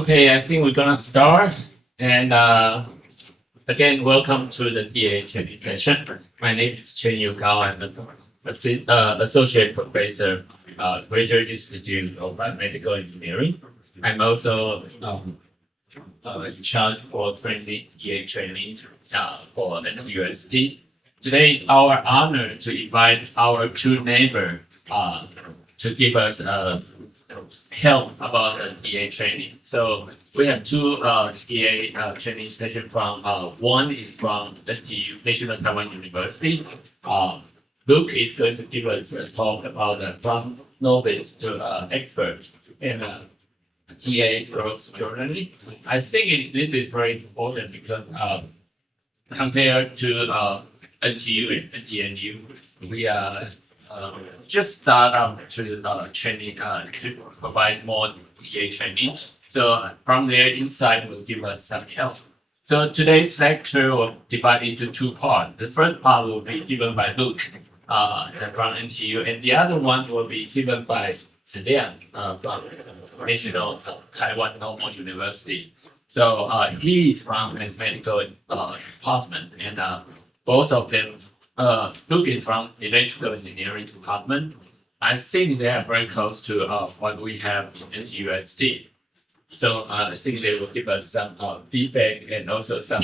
Okay, I think we're gonna start. And again, welcome to the TA training session. My name is Chen Yu Gao. I'm an associate professor, Graduate Institute of Biomedical Engineering. I'm also in charge for training TA training for the university. Today it's our honor to invite our two neighbors to give us help about the TA training. So we have two TA training sessions from one is from NTU, National Taiwan University. Luke is going to give us a talk about from novice to expert in TA growth journey. I think this is very important because compared to NTU and NTNU, we are just start up to training to provide more TA training. So from their insight will give us some help. So today's lecture will divide into two parts. The first part will be given by Luke from NTU, and the other one will be given by Zilian from National Taiwan Normal University. So he is from his medical department, and both of them, Luke is from electrical engineering department. I think they are very close to what we have in NTUST. So I think they will give us some feedback and also some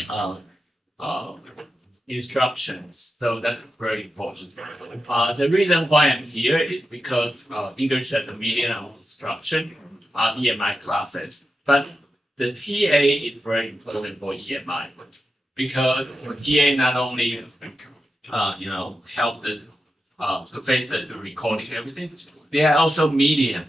instructions. So that's very important. The reason why I'm here is because English as a medium of instruction are EMI classes. But the TA is very important for EMI because TA not only help the professor to recording everything, they are also medium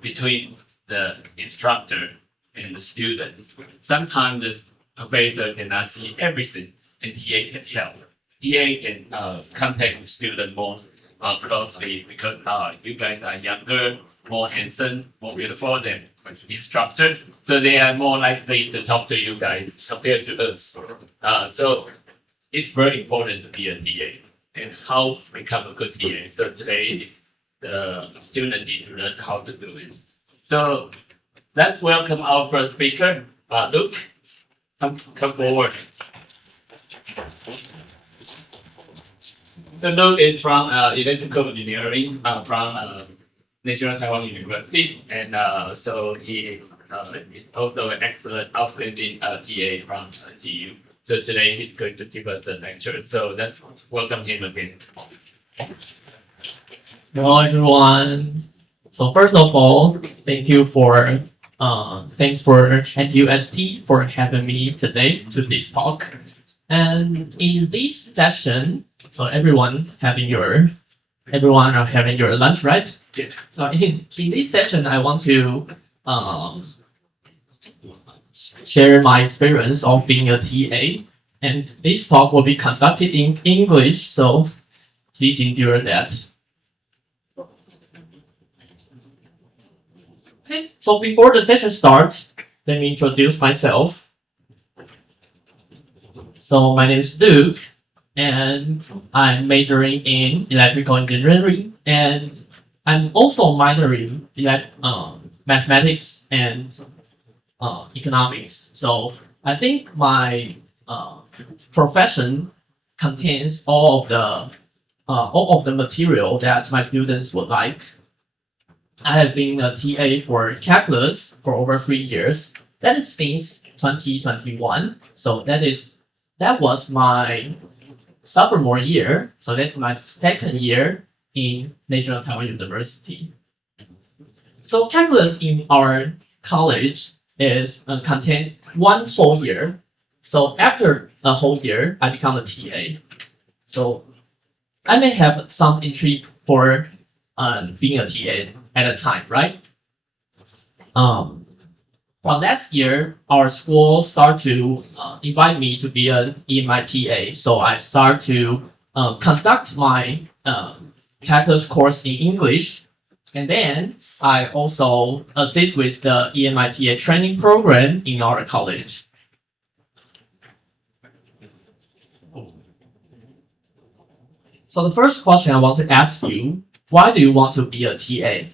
between the instructor and the student. Sometimes the professor cannot see everything, and TA can help. TA can contact the student more closely because you guys are younger, more handsome, more beautiful than instructors, so they are more likely to talk to you guys compared to us. So it's very important to be a TA and how to become a good TA. So today, the student need to learn how to do it. So let's welcome our first speaker, Luke. Come forward. So Luke is from electrical engineering from National Taiwan University, and so he is also an excellent, outstanding TA from NTU. So today he's going to give us a lecture. So let's welcome him again. Hello everyone. So first of all, thanks for NTUST for having me today to this talk. And in this session, so everyone are having your lunch, right? Yes. So in this session, I want to share my experience of being a TA, and this talk will be conducted in English, so please endure that. Okay, so before the session starts, let me introduce myself. So my name is Luke, and I'm majoring in electrical engineering, and I'm also minoring in mathematics and economics. So I think my profession contains all of the material that my students would like. I have been a TA for calculus for over 3 years. That is since 2021. So that was my sophomore year. So that's my second year in National Taiwan University. So calculus in our college is contain 1 whole year. So after a whole year, I become a TA. So I may have some intrigue for being a TA at a time, right? From last year, our school started to invite me to be an EMI TA. So I start to conduct my calculus course in English. And then I also assist with the EMI TA training program in our college. So the first question I want to ask you, why do you want to be a TA?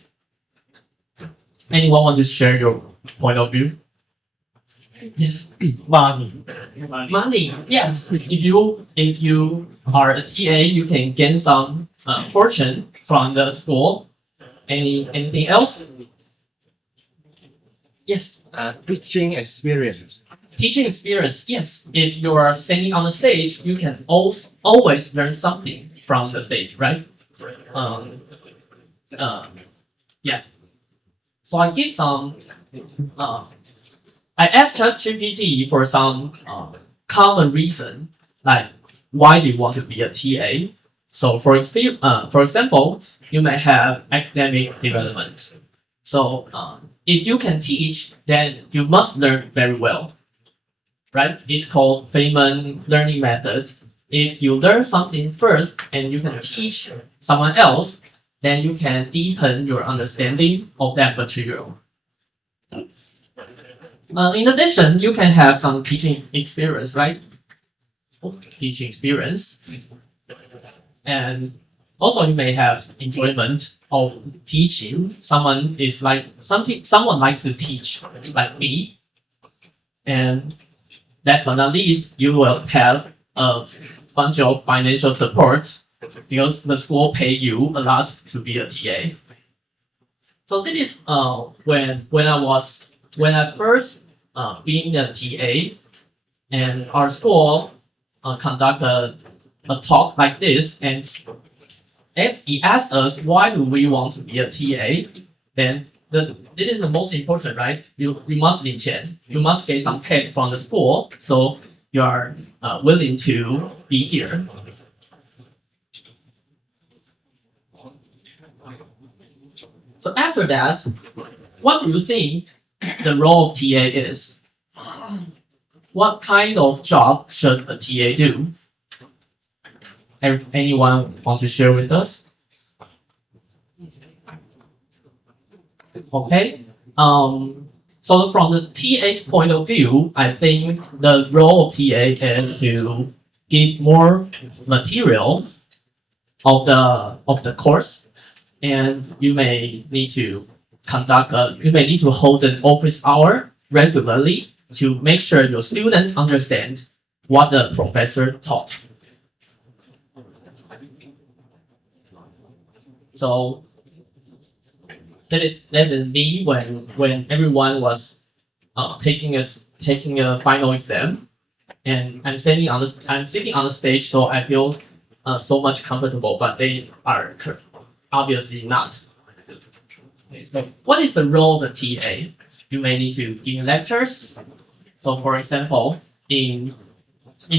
Anyone want to share your point of view? Yes. Money. Money. Yes. If you are a TA, you can gain some fortune from the school. Anything else? Yes. Teaching experience. Teaching experience. Yes. If you are standing on the stage, you can always learn something from the stage, right? Yeah. So I did some. I asked ChatGPT for some common reason, like why do you want to be a TA? So for example, you may have academic development. So if you can teach, then you must learn very well, right? It's called Feynman learning method. If you learn something first and you can teach someone else, then you can deepen your understanding of that material. In addition, you can have some teaching experience, right? Teaching experience. And also you may have enjoyment of teaching. Someone likes to teach, like me. And last but not least, you will have a bunch of financial support because the school pay you a lot to be a TA. So this is when I first being a TA, and our school conducted a talk like this, and he asked us why do we want to be a TA. Then this is the most important, right? You must 领钱, you must get some pay from the school, so you are willing to be here. So after that, what do you think the role of TA is? What kind of job should a TA do? Anyone want to share with us? Okay. So from the TA's point of view, I think the role of TA is to give more material of the course, and you may need to hold an office hour regularly to make sure your students understand what the professor taught. So that is me when everyone was taking a final exam, and I'm sitting on the stage, so I feel so much comfortable, but they are obviously not. Okay, so what is the role of a TA? You may need to give lectures. So for example, in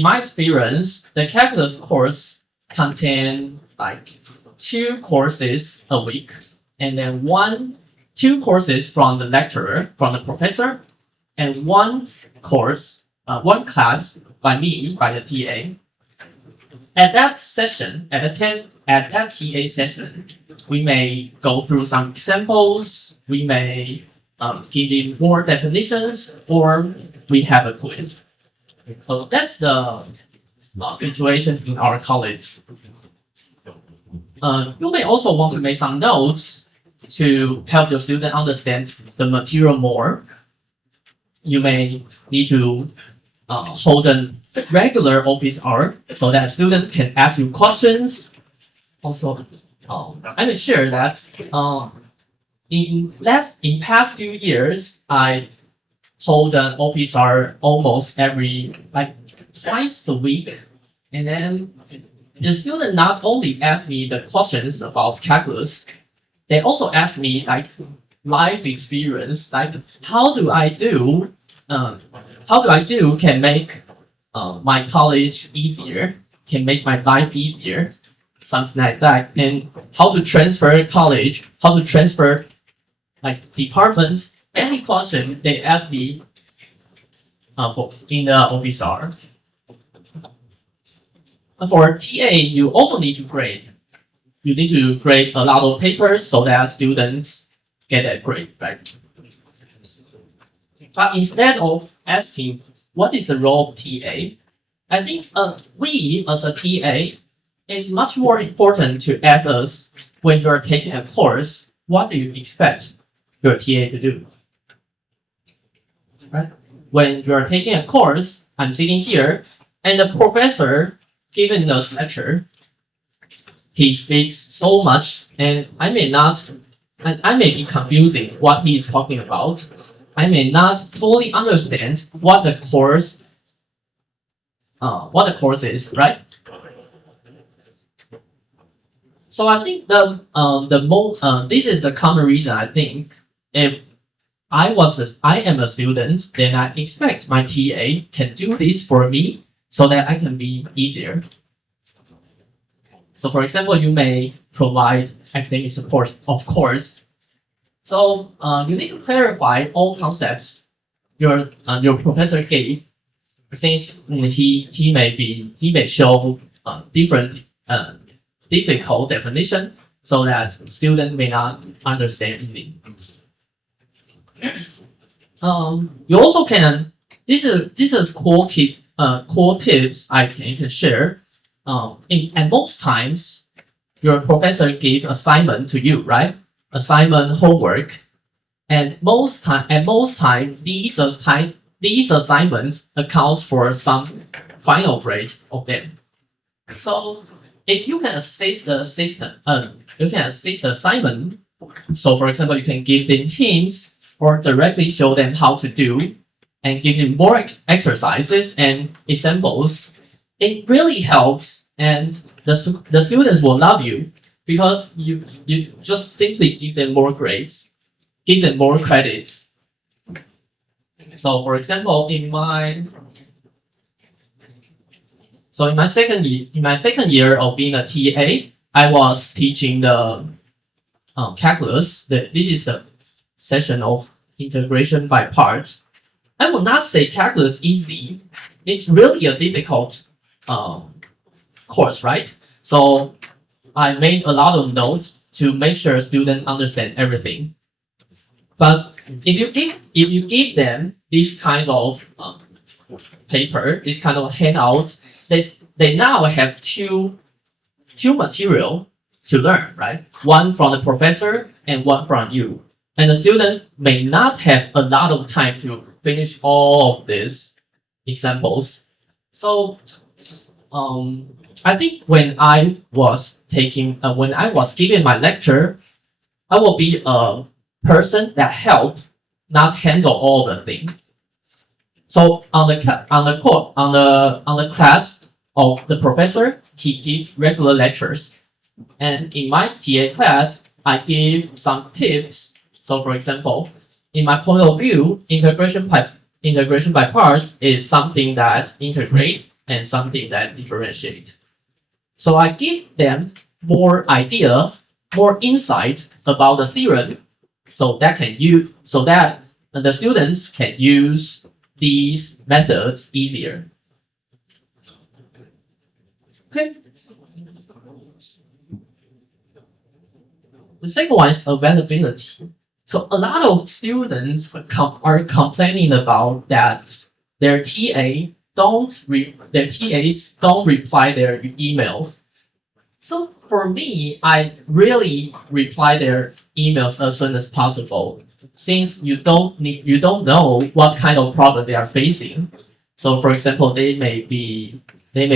my experience, the calculus course contain like 2 courses a week, and then 2 courses from the lecturer, from the professor, and one class by me, by the TA. At that TA session, we may go through some examples, we may give you more definitions, or we have a quiz. So that's the situation in our college. You may also want to make some notes to help your student understand the material more. You may need to hold a regular office hour so that student can ask you questions. Also, I'm sure that in past few years, I hold an office hour almost twice a week, and then the student not only ask me the questions about calculus, they also ask me like life experience, like how do I do can make my college easier, can make my life easier, something like that, and how to transfer college, how to transfer like department, any question they ask me in the office hour. For TA, you also need to grade. You need to grade a lot of papers so that students get that grade, right? But instead of asking what is the role of TA, I think we as a TA, it's much more important to ask us when you're taking a course, what do you expect your TA to do? Right? when you're taking a course, I'm sitting here, and the professor giving us lecture. He speaks so much, and I may be confusing what he's talking about. I may not fully understand what the course is, right? So I think this is the common reason. I think if I am a student, then I expect my TA can do this for me so that I can be easier. So for example, you may provide academic support, of course. So you need to clarify all concepts your professor gave, since he may show different difficult definition, so that student may not understand easily. You also can. This is cool tips I can share. At most times, your professor gave assignment to you, right? Assignment, homework, and most time these assignments accounts for some final grade of them. So if you can assist the system, you can assist the assignment. So for example, you can give them hints or directly show them how to do, and give them more exercises and examples. It really helps, and the students will love you, because you just simply give them more grades, give them more credits. So for example, in my second year of being a TA, I was teaching the calculus. This is the session of integration by parts. I will not say calculus easy. It's really a difficult course, right? So I made a lot of notes to make sure students understand everything. But if you give them these kinds of paper, this kind of handouts, they now have two material to learn, right? One from the professor and one from you. And the student may not have a lot of time to finish all of these examples. So I think when I was giving my lecture, I will be a person that help, not handle all the things. So on the class of the professor, he gives regular lectures, and in my TA class, I give some tips. So for example, in my point of view, integration by parts is something that integrate and something that differentiate. So I give them more idea, more insight about the theorem, so that the students can use these methods easier. Okay. The second one is availability. So a lot of students are complaining about that their TAs don't reply their emails. So for me, I really reply their emails as soon as possible, since you don't know what kind of problem they are facing. So for example, they may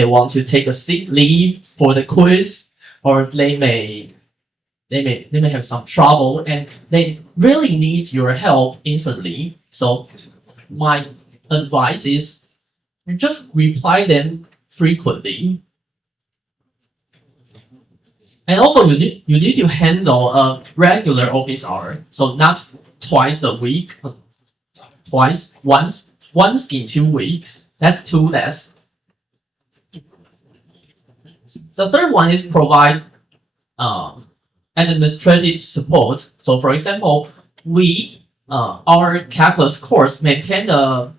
want to take a sick leave for the quiz, or they may have some trouble, and they really need your help instantly. So my advice is just reply them frequently. And also you need to handle a regular office hour. So not twice a week, once in 2 weeks. That's too less. The third one is provide administrative support. So for example, our calculus course maintain the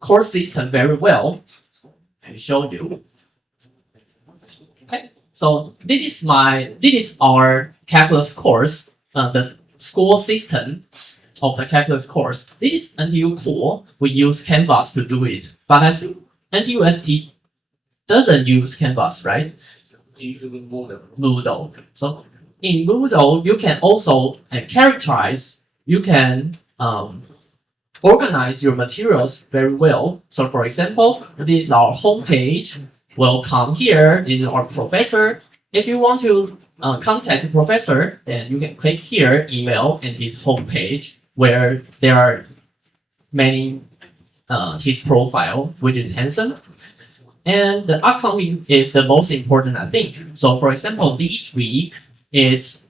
course system very well. I show you. Okay, so this is our calculus course, the school system of the calculus course. This is Ntnu core. We use Canvas to do it, but I think NTUST doesn't use Canvas, right? Using Moodle. So in Moodle, you can also characterize. You can organize your materials very well. So for example, this is our homepage. We'll come here. This is our professor. If you want to contact the professor, then you can click here, email, and his homepage, where there are many his profile, which is handsome. And the upcoming is the most important, I think. So for example, this week, it's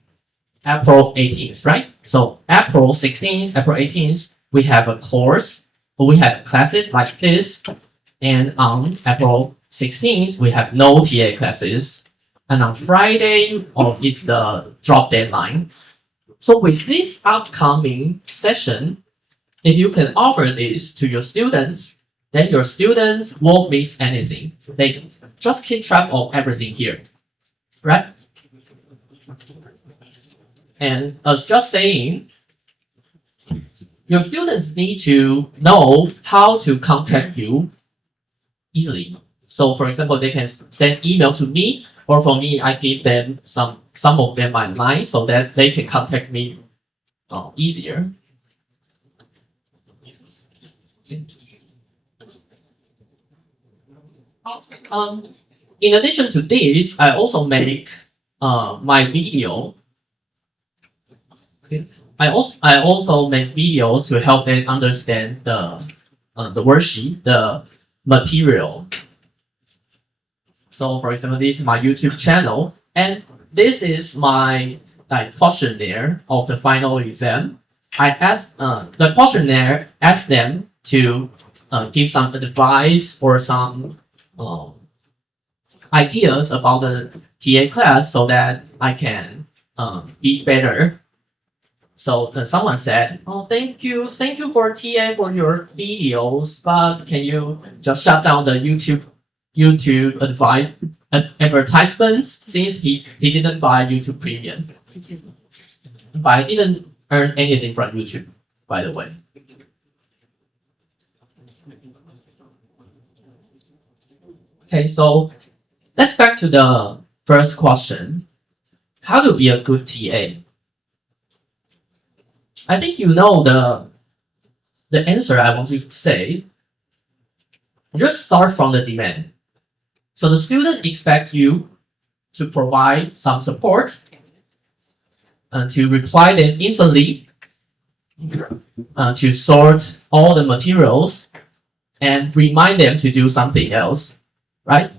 April 18th, right? So April 16th, April 18th, we have a course, we have classes like this. And on April 16th, we have no TA classes. And on Friday, it's the drop deadline. So with this upcoming session, if you can offer this to your students, then your students won't miss anything. They just keep track of everything here, right? And as just saying, your students need to know how to contact you easily. So for example, they can send email to me, or for me, I give them some of them my line so that they can contact me easier. In addition to this, I also make my video. I also make videos to help them understand the worksheet, the material. So for example, this is my YouTube channel, and this is my questionnaire of the final exam. I asked the questionnaire asked them to give some advice or some ideas about the TA class so that I can be better. So someone said, "Oh, thank you for TA for your videos, but can you just shut down the YouTube advertisements since he didn't buy YouTube Premium." But I didn't earn anything from YouTube, by the way. Okay, so let's back to the first question. How to be a good TA? I think you know the answer I want to say. Just start from the demand. So the student expects you to provide some support and to reply them instantly, to sort all the materials and remind them to do something else, right?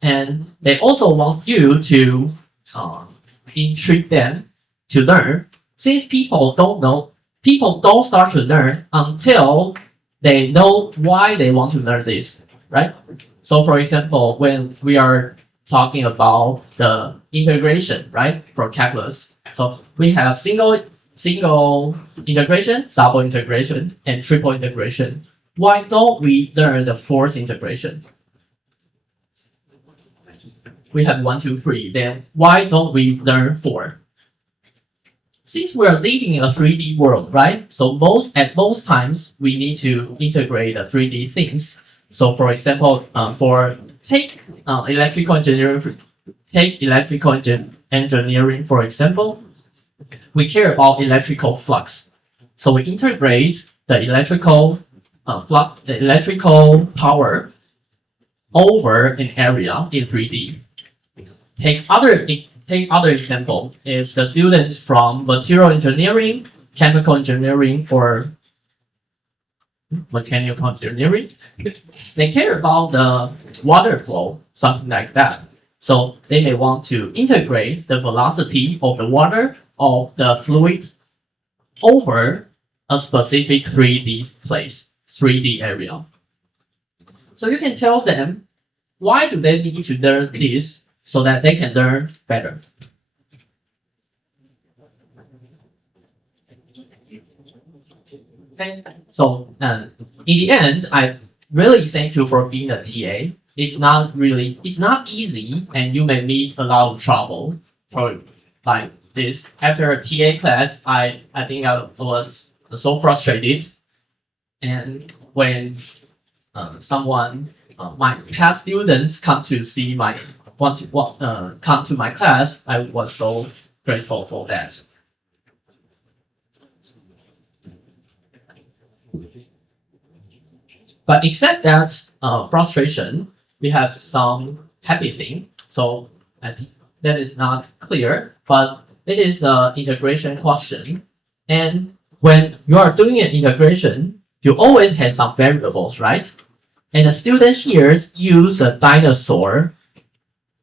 And they also want you to intrigue them to learn, since people don't start to learn until they know why they want to learn this, right? So for example, when we are talking about the integration, right, for calculus, so we have single integration, double integration, and triple integration. Why don't we learn the fourth integration? We have 1, 2, 3. Then why don't we learn 4? Since we're living in a 3D world, right? So at most times we need to integrate the 3D things. So for example, take electrical engineering, for example. We care about electrical flux. So we integrate the electrical flux, the electrical power over an area in 3D. Take other example. If the students from material engineering, chemical engineering, or mechanical engineering, they care about the water flow, something like that. So they may want to integrate the velocity of the water, of the fluid, over a specific 3D place, 3D area. So you can tell them, why do they need to learn this so that they can learn better? Okay. So in the end, I really thank you for being a TA. It's not easy, and you may meet a lot of trouble for like this. After a TA class, I think I was so frustrated, and when my past students come to see come to my class, I was so grateful for that. But except that frustration, we have some happy thing. So I think that is not clear, but it is an integration question. And when you are doing an integration, you always have some variables, right? And the student here use a dinosaur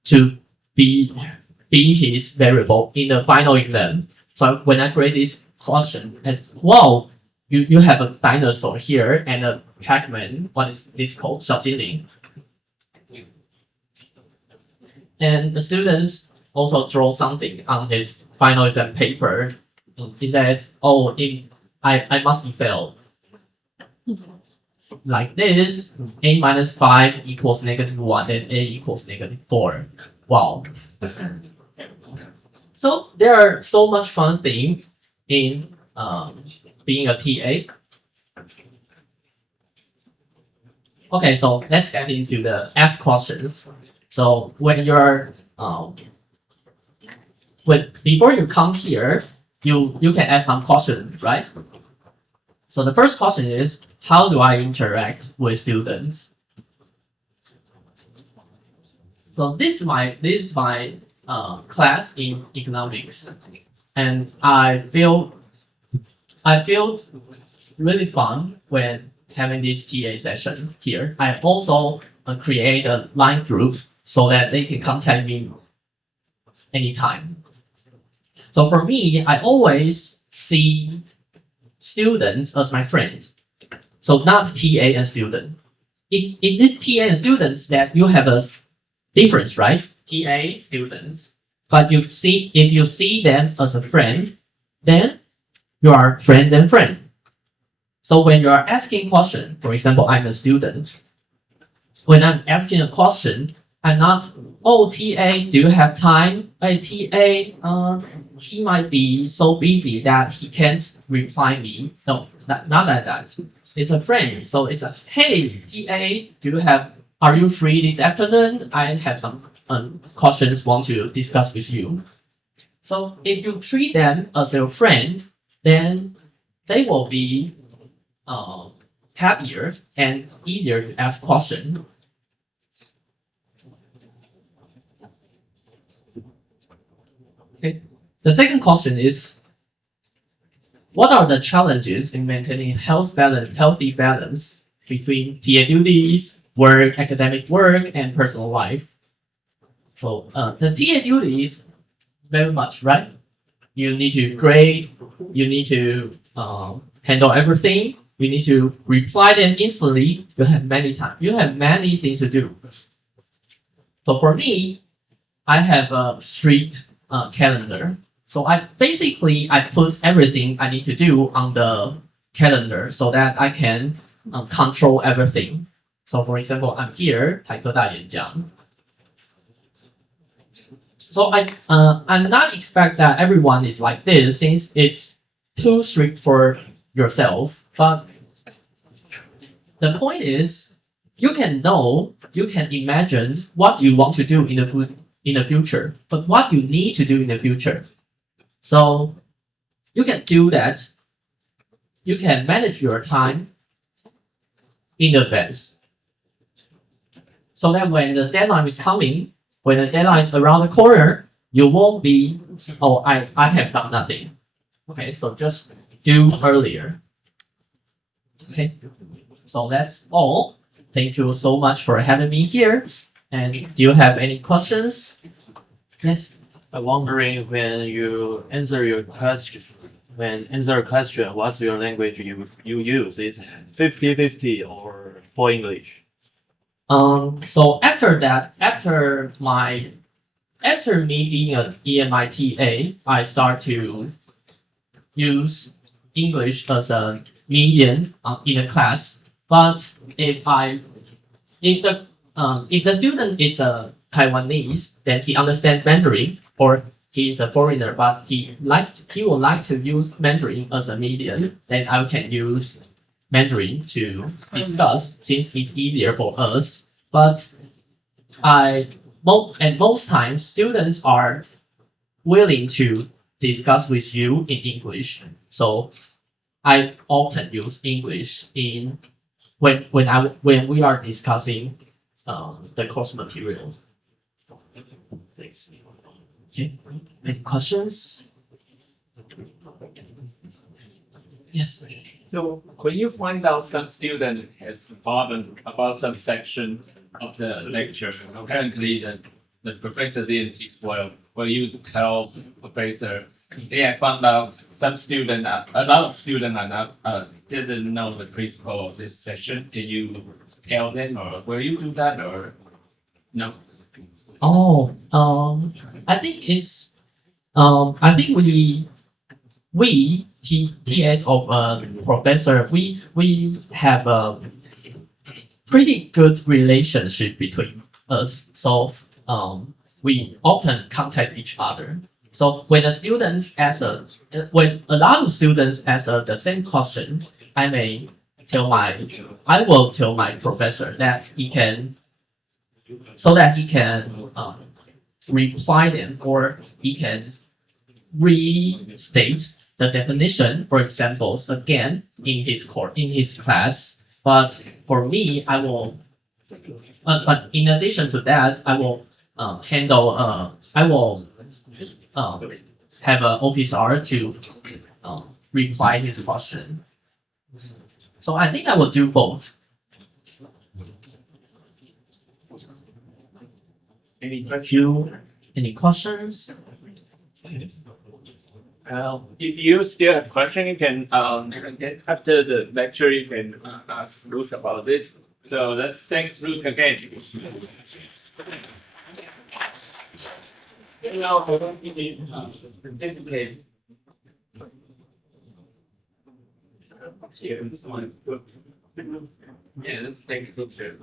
to be his variable in the final exam. So when I create this question, and wow, you have a dinosaur here and a Pac-Man. What is this called? 小精灵. And the students also draw something on his final exam paper. He said, "Oh, I must be failed." Like this, a minus 5 equals -1, and a equals -4. Wow. So there are so much fun thing in being a TA. Okay, so let's get into the ask questions. So when you're before you come here, you can ask some questions, right? So the first question is, how do I interact with students? So this is my class in economics, and I feel really fun when having this TA session here. I also create a line group so that they can contact me anytime. So for me, I always see students as my friend. So not TA and student. In this TA and students, that you have a difference, right? TA, students. But if you see them as a friend, then you are friend and friend. So when you are asking question, for example, I'm a student. When I'm asking a question, I'm not, "Oh, TA, do you have time? Hey, TA, he might be so busy that he can't reply me." No, not like that. It's a friend. So it's a, "Hey, TA, are you free this afternoon? I have some questions want to discuss with you." So if you treat them as your friend, then they will be happier and easier to ask questions. Okay. The second question is, what are the challenges in maintaining healthy balance between TA duties, work, academic work, and personal life? So the TA duties, very much, right? You need to grade, you need to handle everything, you need to reply them instantly. You have many things to do. So for me, I have a strict calendar. So I put everything I need to do on the calendar so that I can control everything. So for example, I'm here, 台科大演讲. So I'm not expect that everyone is like this, since it's too strict for yourself. But the point is, you can imagine what you want to do in the future, but what you need to do in the future. So you can do that. You can manage your time in advance, so that when the deadline is coming, when the deadline is around the corner, you won't be, "Oh, I have done nothing." Okay, so just do earlier. Okay, so that's all. Thank you so much for having me here. And do you have any questions? Yes. I'm wondering when you answer a question, what's your language you use? Is 50-50 or for English? So after me being an EMI TA, I start to use English as a medium in a class. But if the student is a Taiwanese, then he understands Mandarin, or he's a foreigner, but he would like to use Mandarin as a medium, then I can use Mandarin to discuss, since it's easier for us. But most times students are willing to discuss with you in English. So I often use English in when we are discussing the course materials. Thanks. Okay. Any questions? Yes. So when you find out some student has problem about some section of the lecture, apparently the professor didn't teach well, will you tell professor, hey, I found out some student, a lot of students are not, didn't know the principle of this session. Can you tell them, or will you do that, or no? Oh, I think it's, I think we TAs of professor, we have a pretty good relationship between us. So we often contact each other. So when when a lot of students ask the same question, I will tell my professor that he can reply them, or he can restate the definition, for example, again in his class. But for me, I will. But in addition to that, I will have an officer to reply his question. So I think I will do both. Any questions? If you still have question, you can after the lecture you can ask Luke about this. So let's thanks Luke again. Yeah, let's take a picture.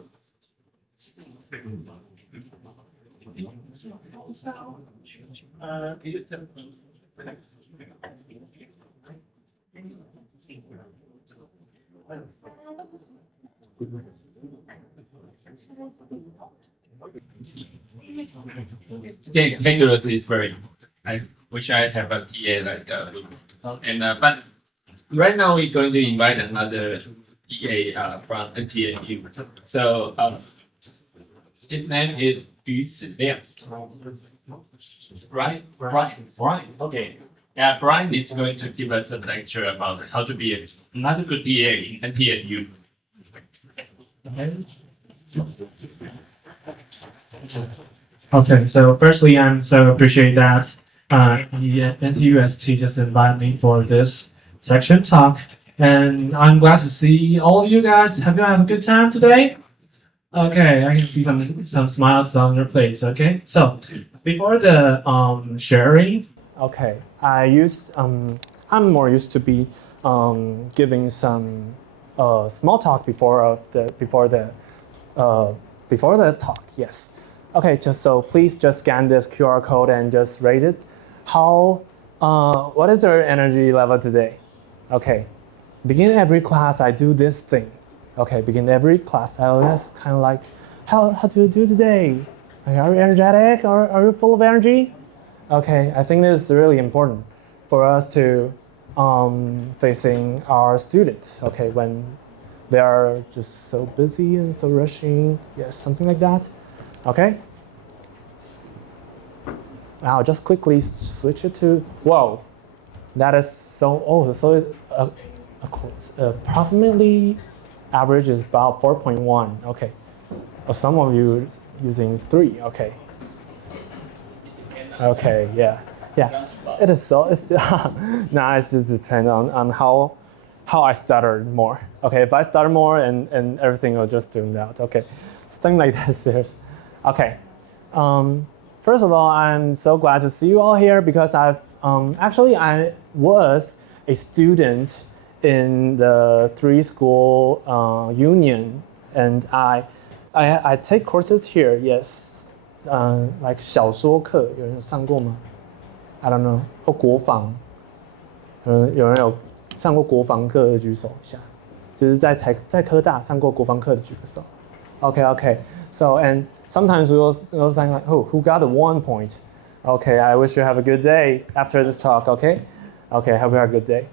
Yeah, accuracy is very. I wish I have a TA like Luke. And but right now we're going to invite another TA from NTNU. So his name is Yu Zhi. Right. Okay. Yeah, Brian is going to give us a lecture about how to be another good TA in NTNU. Okay, so firstly, I'm so appreciate that the NTUST just invited me for this section talk, and I'm glad to see all of you guys. Have you had a good time today? Okay, I can see some smiles on your face. Okay, so before the sharing, okay, I'm more used to be giving some small talk before the talk. Yes. Okay, so please just scan this QR code and just rate it. What is your energy level today? Okay, begin every class I do this thing. Okay, begin every class I always kind of like, how do you do today? Like, are you energetic or are you full of energy? Okay, I think this is really important for us to facing our students. Okay, when they are just so busy and so rushing, yes, something like that. Okay. Now just quickly switch it to, whoa, that is so old. So approximately average is about 4.1. Okay. Well, some of you using 3. Okay. Okay. Yeah. It is so. It's now it just depends on how I stuttered more. Okay. If I stutter more and everything will just tune out. Okay. Something like this. Okay. First of all, I'm so glad to see you all here because I was a student in the 3-school union, and I take courses here. Yes, like 小说课，有人有上过吗？ I don't know. 或国防，有人有上过国防课的举手一下，就是在科大上过国防课的举个手。Okay. So and sometimes we'll say like, oh, who got a 1 point? Okay, I wish you have a good day after this talk. Okay, hope you have a good day.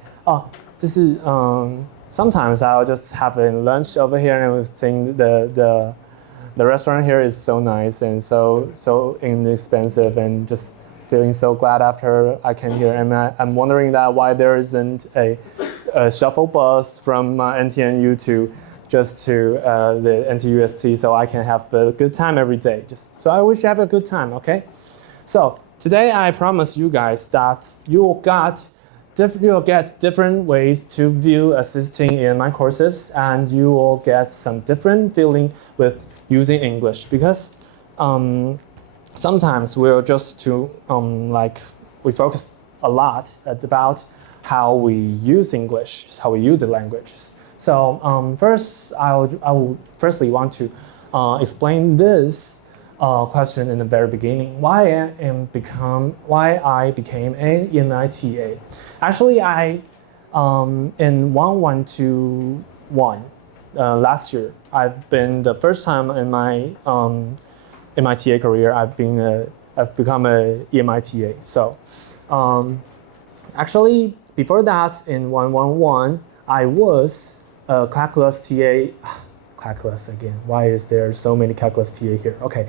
sometimes I'll just have a lunch over here and think the restaurant here is so nice and so inexpensive and just feeling so glad after I came here. And I'm wondering that why there isn't a shuttle bus from NTNU to the NTUST so I can have a good time every day. So I wish you have a good time, okay? So today I promise you guys that you'll get different ways to view assisting in my courses, and you will get some different feeling with using English, because sometimes we're just we focus a lot about how we use English, how we use the languages. So first, I will firstly want to explain this question in the very beginning. Why I became an EMI TA? Actually, in 1121 last year, I've been the first time in my TA career I've become a EMI TA. So actually, before that, in 111, I was a calculus TA. Calculus again. Why is there so many calculus TA here? Okay,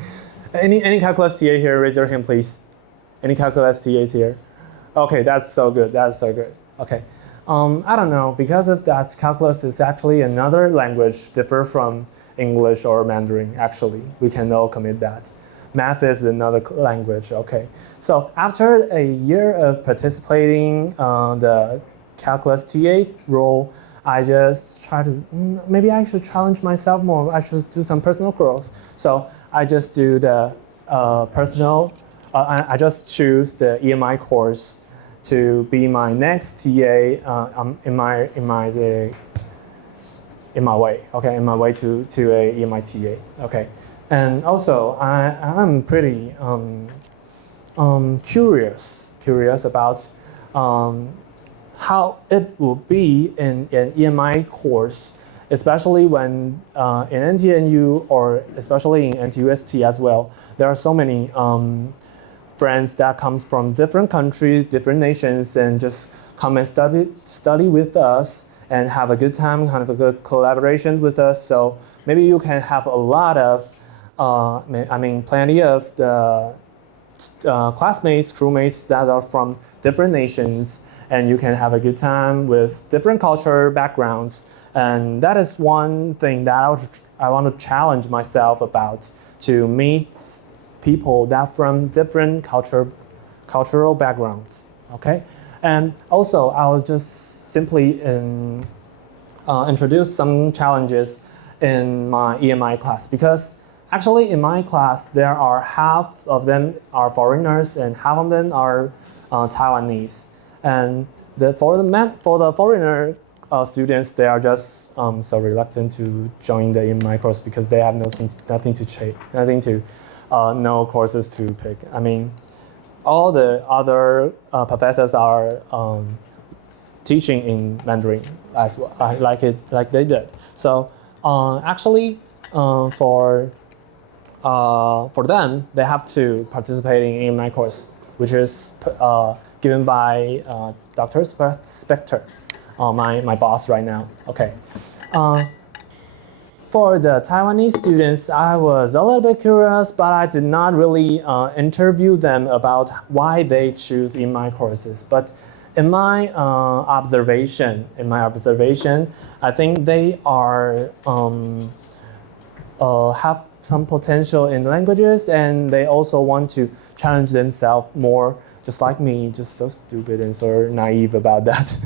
any calculus TA here? Raise your hand, please. Any calculus TAs here? Okay, that's so good. That's so good. Okay, I don't know, because of that, calculus is actually another language different from English or Mandarin. Actually, we can all commit that. Math is another language. Okay, so after a year of participating the calculus TA role, I just try to, maybe I should challenge myself more. I should do some personal growth. So I just do the I just choose the EMI course to be my next TA in my way. Okay, in my way to a EMI TA. Okay, and also I'm pretty curious about how it will be in an EMI course, especially when in NTNU or especially in NTUST as well. There are so many friends that comes from different countries, different nations, and just come and study with us and have a good time, kind of a good collaboration with us. So maybe you can have a lot of, plenty of the classmates, crewmates that are from different nations, and you can have a good time with different culture backgrounds. And that is one thing that I want to challenge myself about, to meet people that from different cultural backgrounds. Okay, and also I'll just simply introduce some challenges in my EMI class, because actually in my class there are half of them are foreigners and half of them are Taiwanese. And for the foreigner students, they are just so reluctant to join the EMI course because they have no courses to pick. I mean, all the other professors are teaching in Mandarin as well, like they did. So actually, for them, they have to participate in EMI course, which is given by Dr. Spector, my boss right now. Okay. For the Taiwanese students, I was a little bit curious, but I did not really interview them about why they choose EMI courses. But in my observation, I think they are have some potential in languages, and they also want to challenge themselves more, just like me, just so stupid and so naive about that.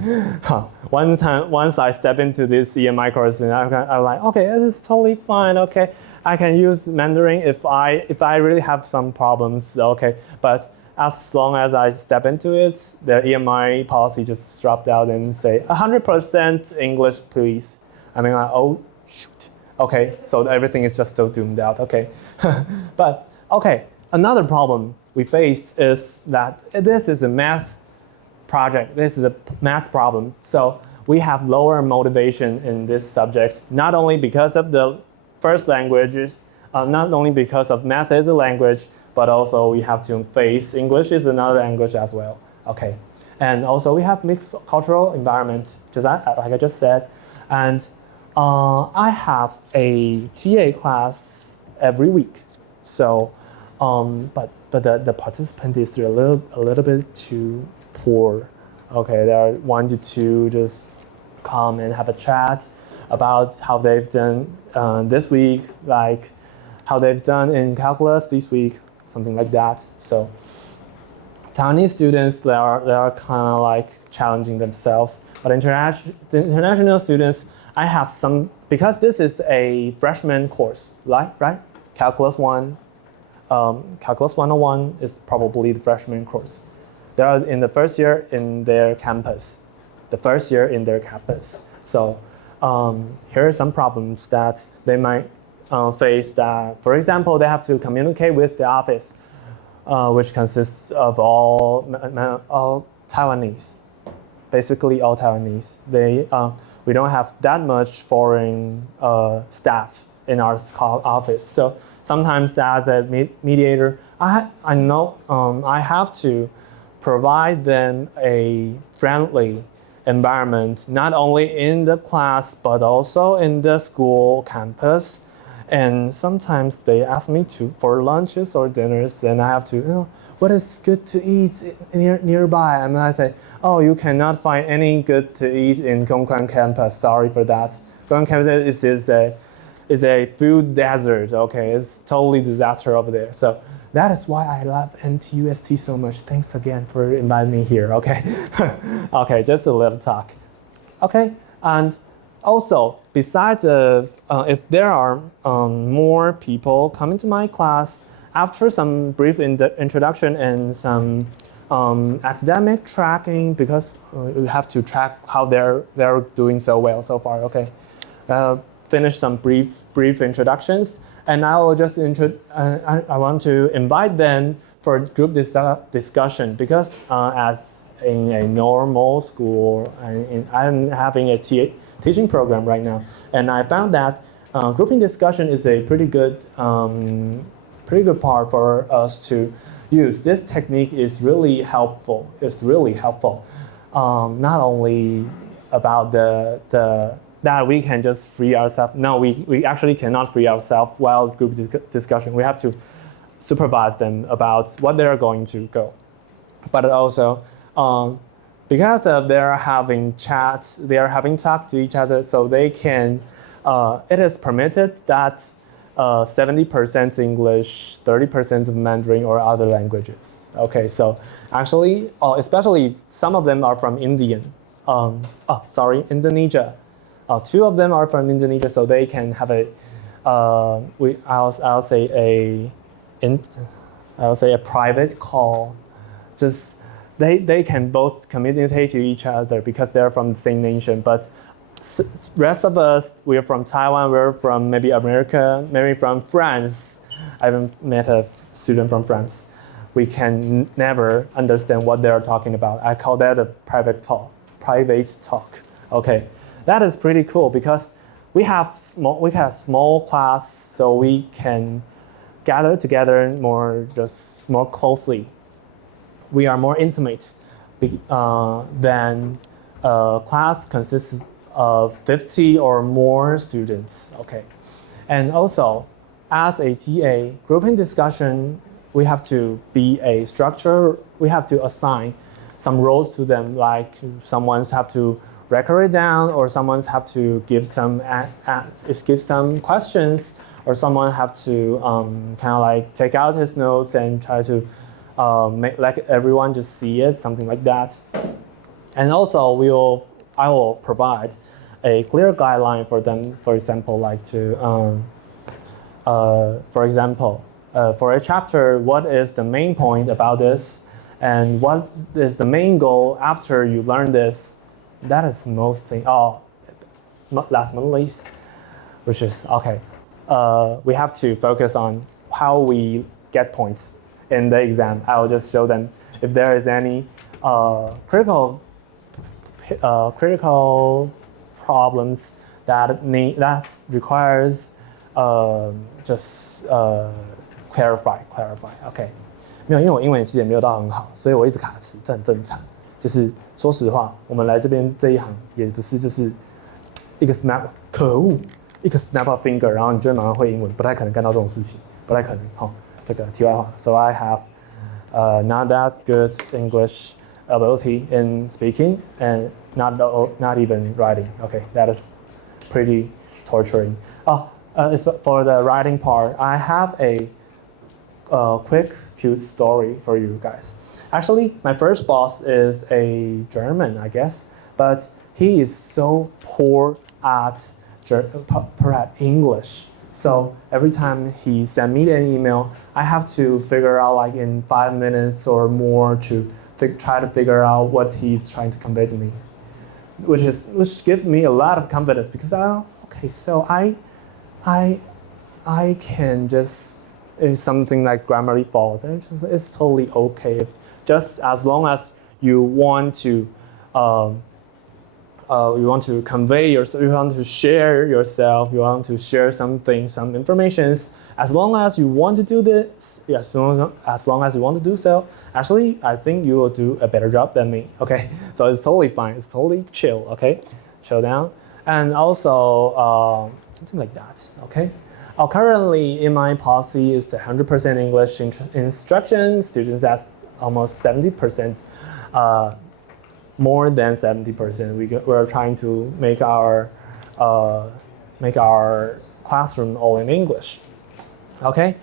Once I step into this EMI course, and I'm like, okay, this is totally fine. Okay, I can use Mandarin if I really have some problems. Okay, but as long as I step into it, the EMI policy just dropped out and say 100% English, please. I mean, like, oh shoot. Okay, so everything is just so doomed out. Okay, but okay, another problem we face is that this is a math project. This is a math problem. So we have lower motivation in these subjects, not only because of the first languages, not only because of math is a language, but also we have to face English is another language as well. Okay, And also we have mixed cultural environment, just like I just said. And I have a TA class every week. So, but the participant is a little bit too poor. Okay, there are 1 to 2 just come and have a chat about how they've done this week, like how they've done in calculus this week, something like that. So Taiwanese students, they are kind of like challenging themselves. But the international students, I have some, because this is a freshman course, right? Calculus 1, Calculus 101 is probably the freshman course. They are in the first year in their campus. So here are some problems that they might face. That, for example, they have to communicate with the office, which consists of all Taiwanese, basically all Taiwanese. We don't have that much foreign staff in our office. So sometimes as a mediator, I know I have to provide them a friendly environment, not only in the class, but also in the school campus. And sometimes they ask me for lunches or dinners, and I have to, what is good to eat nearby? And I say, oh, you cannot find any good to eat in Gongguan campus. Sorry for that. Gongguan campus is a food desert. Okay, it's totally disaster over there. So that is why I love NTUST so much. Thanks again for inviting me here. Okay, okay, just a little talk. Okay, and also besides if there are more people coming to my class after some brief introduction and some academic tracking, because we have to track how they're doing so well so far. Okay, finish some brief introductions, and I will just I want to invite them for group discussion, because as in a normal school, I'm having a teaching program right now, and I found that grouping discussion is a pretty good part for us to use. This technique is really helpful. It's really helpful. Not only about that we can just free ourselves. No, we actually cannot free ourselves while group discussion. We have to supervise them about what they're going to go. But also, because of they're having chats, they're having talk to each other, so they can, it is permitted that 70% English, 30% of Mandarin or other languages. Okay, so actually, especially some of them are from Indonesia. 2 of them are from Indonesia, so they can have I'll say a private call. Just they can both communicate to each other because they're from the same nation. But rest of us, we're from Taiwan, we're from maybe America, maybe from France. I haven't met a student from France. We can never understand what they're talking about. I call that a private talk. Okay, that is pretty cool because we have small class, so we can gather together more closely. We are more intimate than a class consists of 50 or more students. Okay, and also as a TA, grouping discussion, we have to be a structure. We have to assign some roles to them, like someone's have to record it down, or someone's have to give some questions, or someone have to kind of like take out his notes and try to make like everyone just see it, something like that. And also I will provide a clear guideline for them. For example, like for a chapter, what is the main point about this, and what is the main goal after you learn this? That is most thing. Last but not least, which is okay. We have to focus on how we get points in the exam. I will just show them if there is any critical problems that requires just clarify. OK， 没有，因为我英文其实也没有到很好，所以我一直卡词，这很正常。就是说实话，我们来这边这一行也不是就是一个 snap， 可恶，一个 snap of finger， 然后你就会马上会英文，不太可能干到这种事情，不太可能。好，这个题外话。So I have not that good English ability in speaking and not even writing. Okay, that is pretty torturing. For the writing part, I have a quick, cute story for you guys. Actually, my first boss is a German, I guess, but he is so poor at English. So every time he sent me an email, I have to figure out like in 5 minutes or more to try to figure out what he's trying to convey to me, which gives me a lot of confidence because so I can just, if something like grammarly falls, it's totally okay. Just as long as you want to convey yourself, you want to share yourself, you want to share something, some information. As long as you want to do this, as long as you want to do so, actually, I think you will do a better job than me. Okay, so it's totally fine. It's totally chill. Okay, chill down, and also something like that. Okay. Currently, in my policy is 100% English instruction. Students ask almost 70%, more than 70%. We're trying to make our classroom all in English. Okay.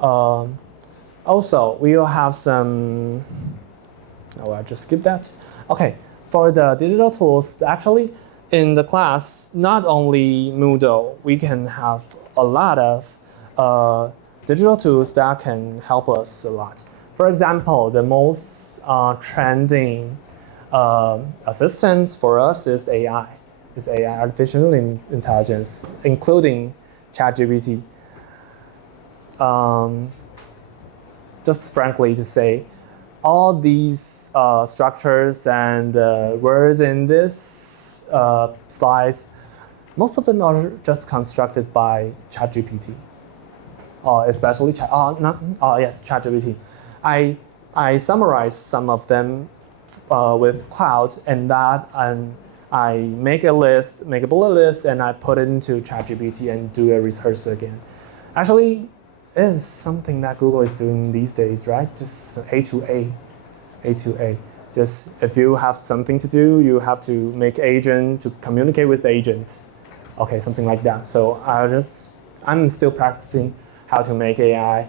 Also, we will have some. Oh, I just skipped that. Okay. For the digital tools, actually, in the class, not only Moodle, we can have a lot of digital tools that can help us a lot. For example, the most trending assistant for us is AI. It's AI, artificial intelligence, including ChatGPT. Just frankly to say, all these structures and words in this slides, most of them are just constructed by ChatGPT. Especially ChatGPT. I summarize some of them with Cloud, and I make a bullet list, and I put it into ChatGPT and do a research again. Actually, it is something that Google is doing these days, right? Just A to A. Just if you have something to do, you have to make agent to communicate with agents. Okay, something like that. So I'm still practicing how to make AI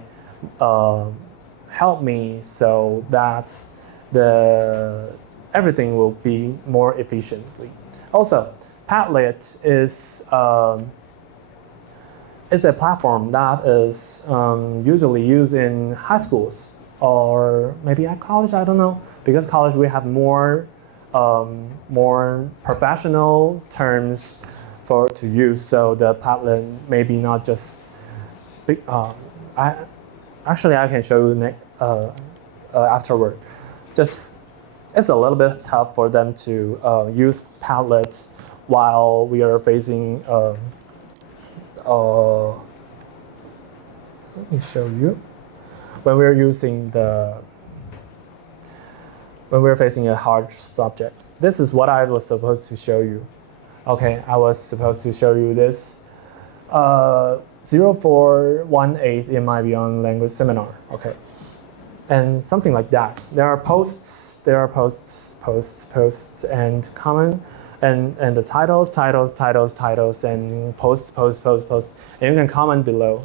help me so that everything will be more efficiently. Also, Padlet is a platform that is usually used in high schools or maybe at college. I don't know, because college we have more professional terms to use. So the Padlet maybe not just big. I can show you afterward. Just it's a little bit tough for them to use Padlet while we are facing. Let me show you. When we're facing a hard subject, this is what I was supposed to show you. Okay, I was supposed to show you this 0418 EMI Beyond Language Seminar. Okay, and something like that. There are posts, and comment, and the titles, and posts, and you can comment below.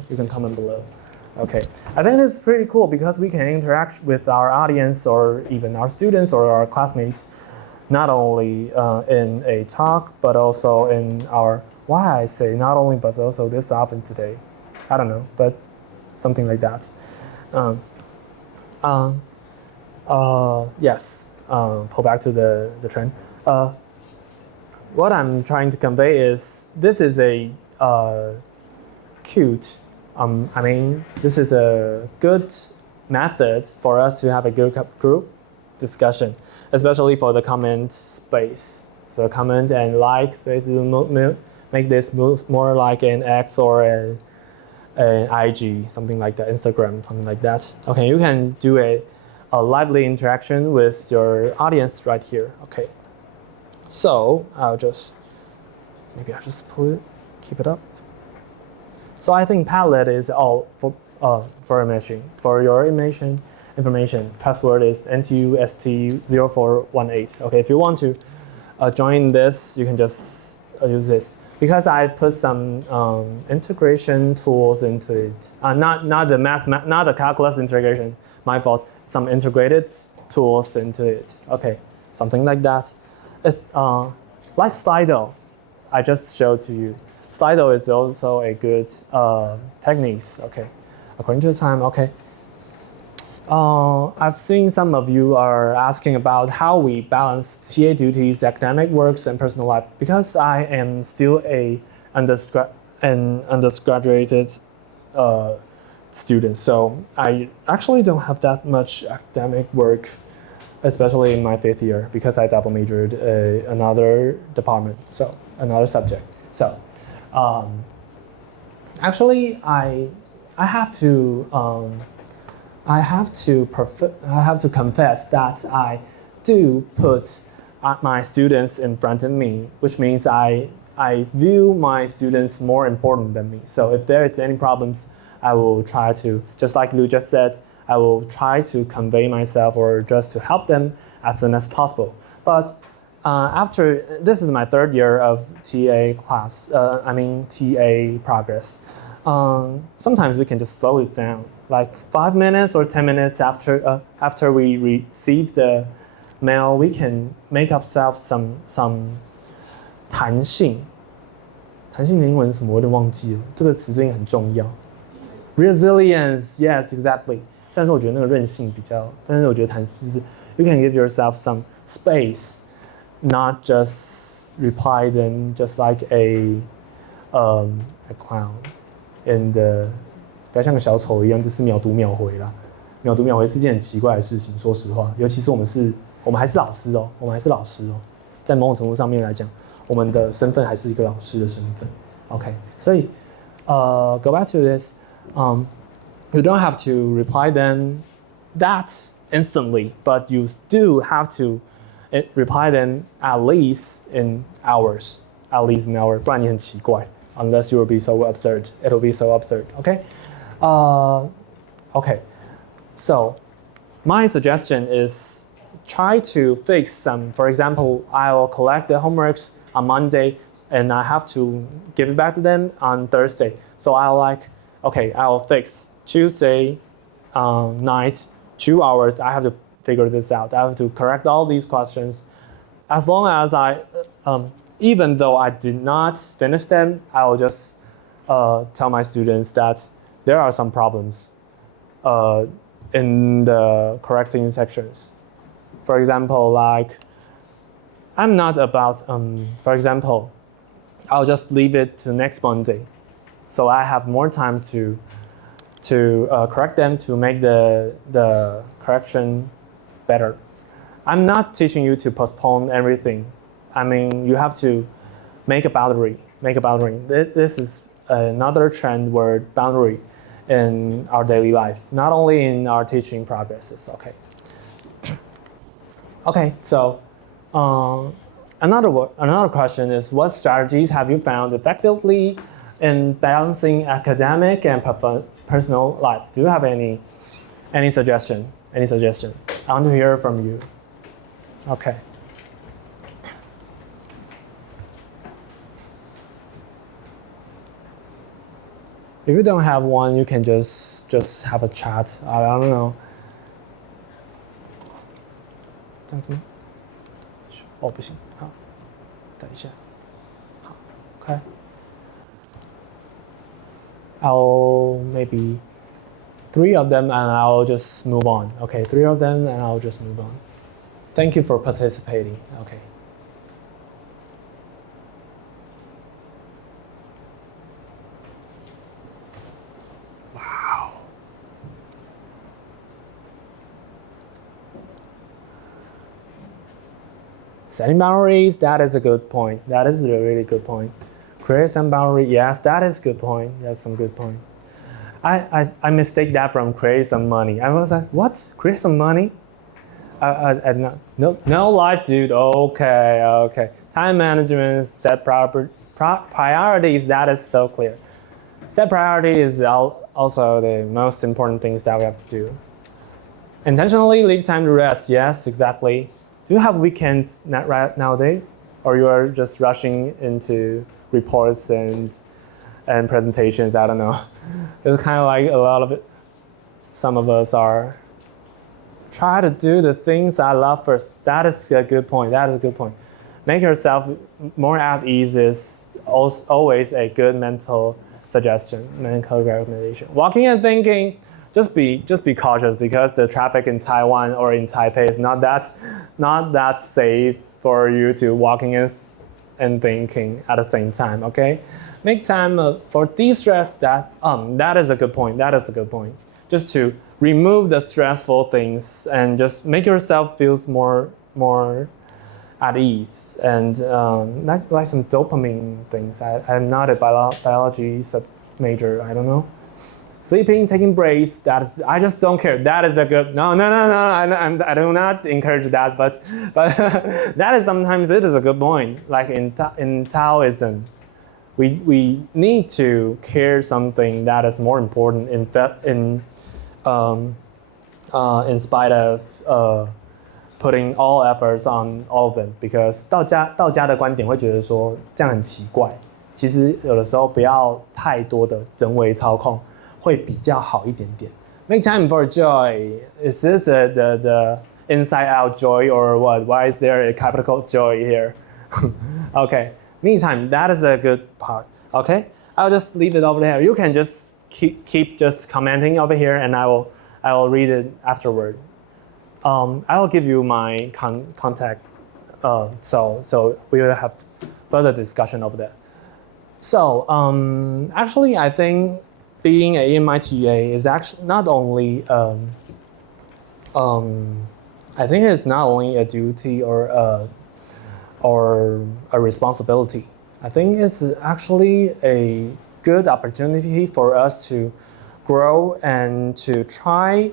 Okay, I think it's pretty cool because we can interact with our audience or even our students or our classmates, not only in a talk, but also in our, why I say not only, but also this often today. I don't know, but something like that. Yes, pull back to the trend. What I'm trying to convey is this is a cute, this is a good method for us to have a good group discussion, especially for the comment space. So comment and like space will make this more like an X or an IG, something like that, Instagram, something like that. Okay, you can do a a lively interaction with your audience right here. Okay. So I'll just pull it, keep it up. So I think Padlet is all for imaging. For your information, password is NTUST0418. Okay, if you want to join this, you can just use this. Because I put some integration tools into it. Not the calculus integration, my fault. Some integrated tools into it. Okay, something like that. It's like Slido, I just showed to you. Slido is also a good techniques. Okay, according to the time. Okay. I've seen some of you are asking about how we balance TA duties, academic works, and personal life. Because I am still an undergraduate student, so I actually don't have that much academic work, especially in my 5th year, because I double majored another department, so another subject. So actually, I have to confess that I do put my students in front of me, which means I view my students more important than me. So if there is any problems, I will try to, just like Lou just said, I will try to convey myself or just to help them as soon as possible. But after, this is my 3rd year of TA class, TA progress. Sometimes we can just slow it down. Like 5 minutes or 10 minutes after we receive the mail, we can make ourselves some 弹性。弹性的英文是什么？我有点忘记了。这个词最近很重要。Resilience, yes, exactly. 虽然说我觉得那个韧性比较，但是我觉得弹性就是 you can give yourself some space, not just reply them just like a clown in the 不要像个小丑一样，就是秒读秒回啦。秒读秒回是一件很奇怪的事情，说实话，尤其是我们还是老师哦，在某种程度上面来讲，我们的身份还是一个老师的身份。OK， 所以go back to this, you don't have to reply them that instantly, but you still have to reply them at least in hours, 不然你很奇怪。Unless you will be so absurd, it'll be so absurd. Okay. Okay, so my suggestion is try to fix some. For example, I will collect the homeworks on Monday and I have to give it back to them on Thursday. So I'll fix Tuesday night, 2 hours. I have to figure this out. I have to correct all these questions. As long as even though I did not finish them, I will just tell my students that there are some problems in the correcting sections. For example, like I'm not about, for example, I'll just leave it to next Monday. So I have more time to correct them, to make the correction better. I'm not teaching you to postpone everything. I mean, you have to make a boundary. This is another trend word, boundary, in our daily life, not only in our teaching progresses. Okay. Okay. So another question is, what strategies have you found effectively in balancing academic and personal life? Do you have any suggestion? I want to hear from you. Okay. If you don't have one, you can just have a chat. I don't know. 这样子吗？哦，不行，好，等一下，好 ，OK。I'll maybe 3 of them and I'll just move on. Okay, 3 of them and I'll just move on. Thank you for participating. Okay. Wow. Setting boundaries, that is a good point. That is a really good point. Create some boundary, yes, that is a good point. That's some good point. I mistake that from create some money. I was like, what? Create some money? No life, dude. Okay. Time management, set priorities. That is so clear. Set priority is also the most important things that we have to do. Intentionally leave time to rest. Yes, exactly. Do you have weekends nowadays? Or you are just rushing into reports and presentations? I don't know. It's kind of like a lot of it. Some of us are try to do the things I love first. That is a good point. Make yourself more at ease is always a good mental recommendation. Walking and thinking, just be cautious because the traffic in Taiwan or in Taipei is not that safe for you to walking and thinking at the same time. Okay, make time for de-stress. That is a good point. Just to remove the stressful things and just make yourself feel more at ease and like some dopamine things. I'm not a biology sub major. I don't know. Sleeping, taking breaks. I just don't care. That is a good. No. I do not encourage that, but that is sometimes it is a good point. Like in Taoism, we need to care something that is more important in spite of putting all efforts on all of them, because 道家的观点会觉得说这样很奇怪，其实有的时候不要太多的人为操控会比较好一点点。Make time for joy. Is this the inside out joy or what? Why is there a capital joy here? Okay, me time. That is a good part. Okay, I'll just leave it over there. You can just keep just commenting over here, and I will read it afterward. I will give you my contact, so we will have further discussion over there. So actually, I think being an EMI TA is actually not only I think it's not only a duty or a responsibility. I think it's actually a good opportunity for us to grow and to try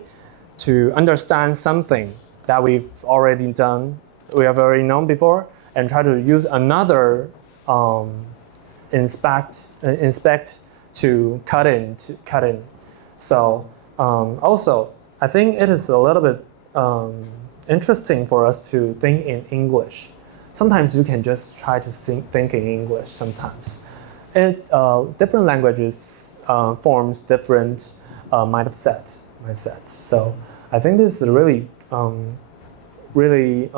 to understand something that we've already done, we have already known before, and try to use another inspect to cut in. So also, I think it is a little bit interesting for us to think in English. Sometimes you can just try to think in English sometimes. Different languages forms different mindsets. So I think this is a really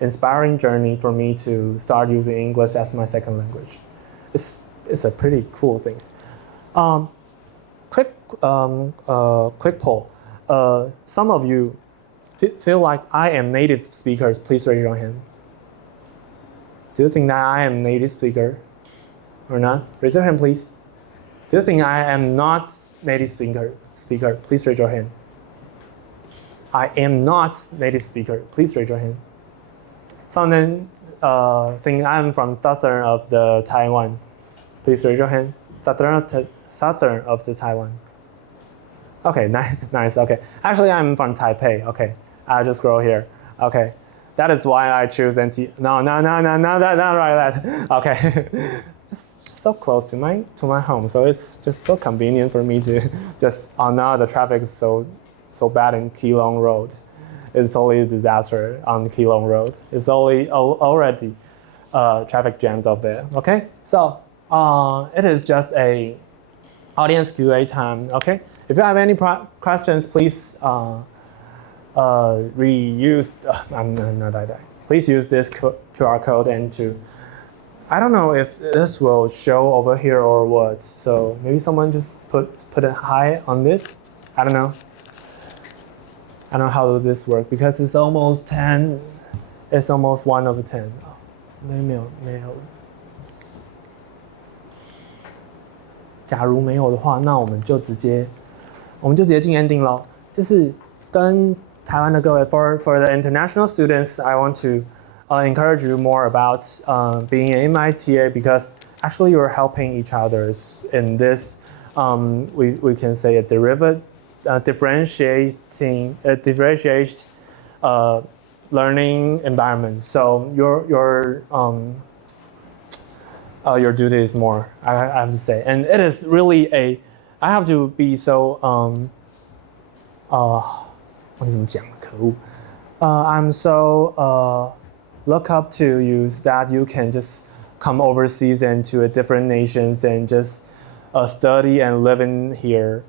inspiring journey for me to start using English as my second language. It's a pretty cool thing. Quick poll. Some of you feel like I am native speakers. Please raise your hand. Do you think that I am native speaker or not? Raise your hand, please. Do you think I am not native speaker? Please raise your hand. I am not native speaker. Please raise your hand. Someone think I'm from southern of the Taiwan. Please raise your hand. Southern of the Taiwan. Okay, nice. Okay, actually I'm from Taipei. Okay, I just grow here. Okay, that is why I choose NT. No, not right. That. Okay, just so close to my home, so it's just so convenient for me to just. Oh no, the traffic is so bad in Keelung Road. It's only a disaster on Keelung Road. It's already traffic jams up there. Okay, so it is just a audience QA time. Okay, if you have any questions, please reuse. I'm not that. Please use this QR code and to. I don't know if this will show over here or what. So maybe someone just put it high on it. I don't know. I don't know how does this work because it's almost 10. It's almost 1 over 10. 没有。假如没有的话，那我们就直接进 ending 咯。就是跟台湾的各位 for the international students, I want to encourage you more about being an EMI TA because actually you're helping each others in this. We can say a differentiate learning environment. So your duty is more, I have to say, and it is really I have to be so我怎么讲？可恶。I'm so look up to you that you can just come overseas and to a different nations and just study and live in here.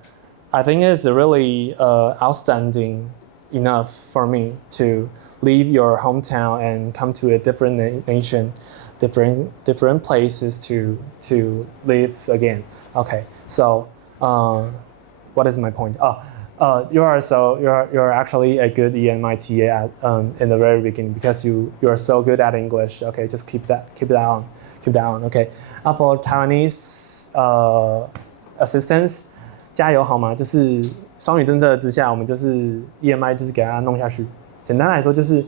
I think it's really outstanding enough for me to leave your hometown and come to a different nation, different places to live again. Okay, so what is my point? You're actually a good EMI TA in the very beginning because you're so good at English. Okay, just keep that on. Okay, for Taiwanese assistants, 加油好吗？就是双语政策之下，我们就是 EMI 就是给它弄下去。简单来说就是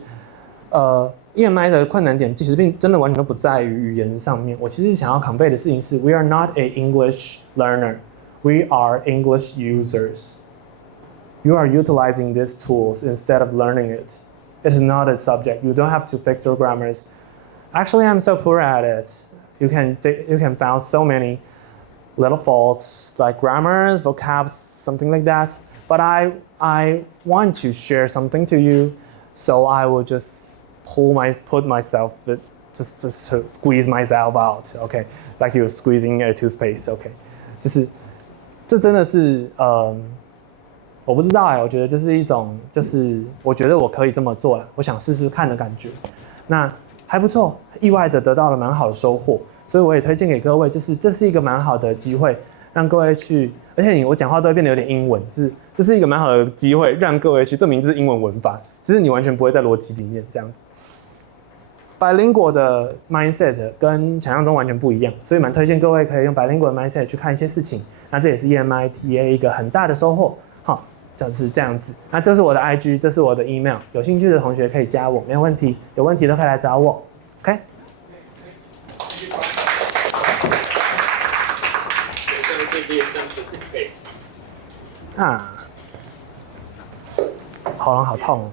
EMI 的困难点其实并真的完全都不在于语言上面。我其实想要 convey 的事情是 ，We are not a English learner, we are English users. You are utilizing these tools instead of learning it. It is not a subject. You don't have to fix your grammars. Actually, I'm so poor at it. You can find so many little faults like grammars, vocabs, something like that. But I want to share something to you, so I will just put myself, just squeeze myself out. Okay, like you're squeezing a toothpaste. Okay, 这真的是我不知道我觉得这是一种我觉得我可以这么做了，我想试试看的感觉。那还不错，意外的得到了蛮好的收获，所以我也推荐给各位，这是一个蛮好的机会，让各位去，而且我讲话都会变得有点英文，这是一个蛮好的机会，让各位去证明这是英文文法，就是你完全不会在逻辑里面这样子。bilingual 的 mindset 跟想象中完全不一样，所以蛮推荐各位可以用 bilingual 的 mindset 去看一些事情。那这也是 EMI TA 一个很大的收获，好，就是这样子。那这是我的 IG， 这是我的 email， 有兴趣的同学可以加我，没有问题，有问题都可以来找我。OK。啊，喉咙好痛哦。